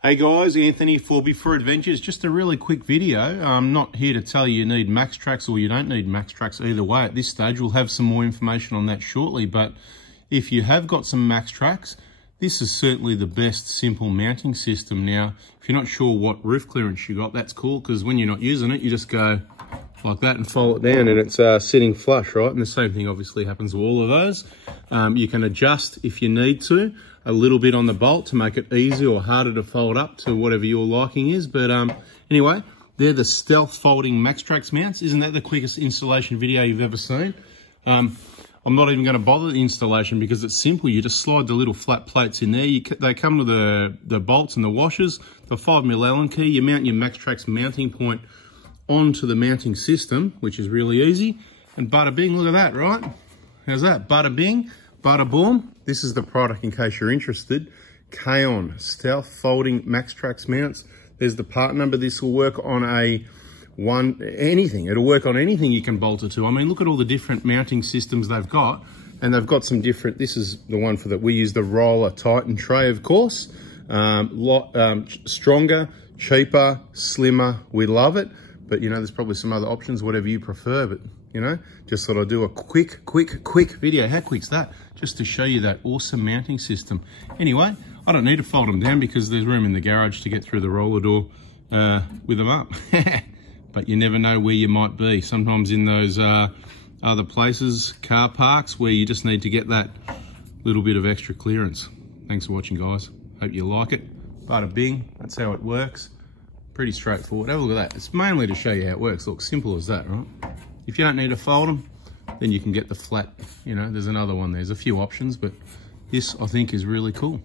Hey guys, Anthony for Before Adventures. Just a really quick video. I'm not here to tell you need MAXTRAX or you don't need MAXTRAX either way at this stage. We'll have some more information on that shortly, but if you have got some MAXTRAX, this is certainly the best simple mounting system. Now, if you're not sure what roof clearance you got, that's cool, because when you're not using it, you just go like that and fold it down and it's sitting flush, right? And the same thing obviously happens with all of those. You can adjust if you need to a little bit on the bolt to make it easier or harder to fold up to whatever your liking is. But anyway, they're the stealth folding MAXTRAX mounts. Isn't that the quickest installation video you've ever seen? I'm not even going to bother the installation because it's simple. You just slide the little flat plates in there. They come with the bolts and the washers, the 5mm Allen key. You mount your MAXTRAX mounting point onto the mounting system, which is really easy. And bada bing, look at that, right? How's that? Bada bing, bada boom. This is the product in case you're interested. K-On Stealth Folding MAXTRAX mounts. There's the part number. This will work on anything. It'll work on anything you can bolt it to. I mean, look at all the different mounting systems they've got. And they've got some different, this is the one for that. We use the Roller Titan tray, of course. Stronger, cheaper, slimmer. We love it. But, you know, there's probably some other options, whatever you prefer. But, you know, just thought I'd do a quick video. How quick's that? Just to show you that awesome mounting system. Anyway, I don't need to fold them down because there's room in the garage to get through the roller door with them up. But you never know where you might be. Sometimes in those other places, car parks, where you just need to get that little bit of extra clearance. Thanks for watching, guys. Hope you like it. Bada bing, that's how it works. Pretty straightforward. Have a look at that. It's mainly to show you how it works. Look, simple as that, right? If you don't need to fold them, then you can get the flat, you know, there's another one. There's a few options, but this I think is really cool.